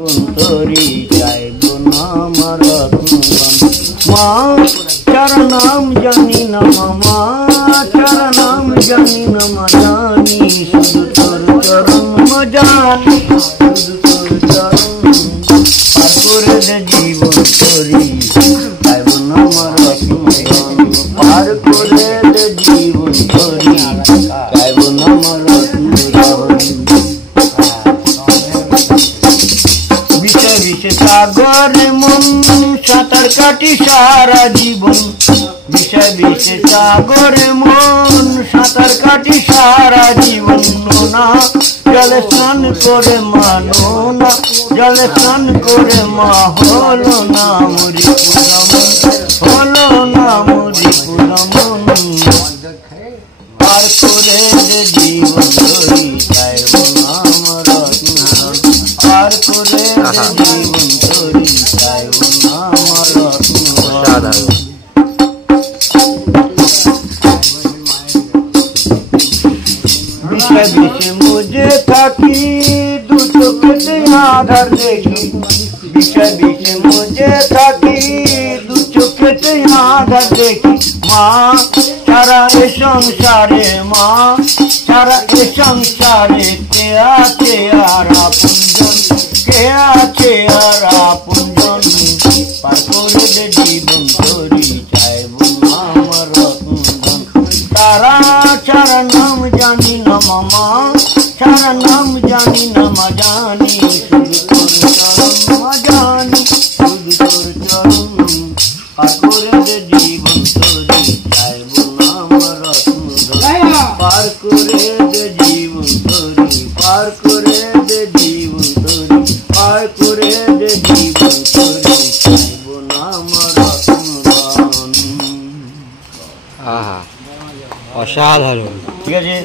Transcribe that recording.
তরি চাইব না আমার মা চার নাম জানি না মামা চার নাম জানি না মা জানি শুধু তোর চরণ জানি শুধু তোর চরণ পার করে দে জীবন তরি চাইব না আমার পার করে দে জীবন তরি চাইব না আমার সাগরে মন সাঁতার কাটি সারা জীবন বিষয় বিষে সাগরে মন সাঁতার কাটি সারা জীবন না জলে স্নান করে মানো না জলে স্নান করে মা হলো না মরি পুরমন হলো না মরি পুরমন পার করে দে জীবন ধরি চাইব না আমার পার করে দে জীবন ধরি চাইব না আমার বিষে বিষে মুঝে থাকি দু চোখেতে আধার দেখি বিষে বিষে মুঝে থাকি দু চোখেতে আধার দেখি মা সারা এ সংসারে মা সারা এ সংসারে কে আছে আর আপনজন কে আছে আর আপনজন পার করে দে জীবন ধরি চাইব না আমার তারা চার নাম জানি না মামা চার নাম জানি না মা জানি শুধু তোর চরণ মা জানি শুধু তোর চরণ পার করে দে জীবন ধরি চাইব না আমার পার করে দে জীবন ধরি পার করে দে জীবন ধরি পার করে দে জীবন ধরি চাইব না আমার অসাধারণ। ঠিক আছে।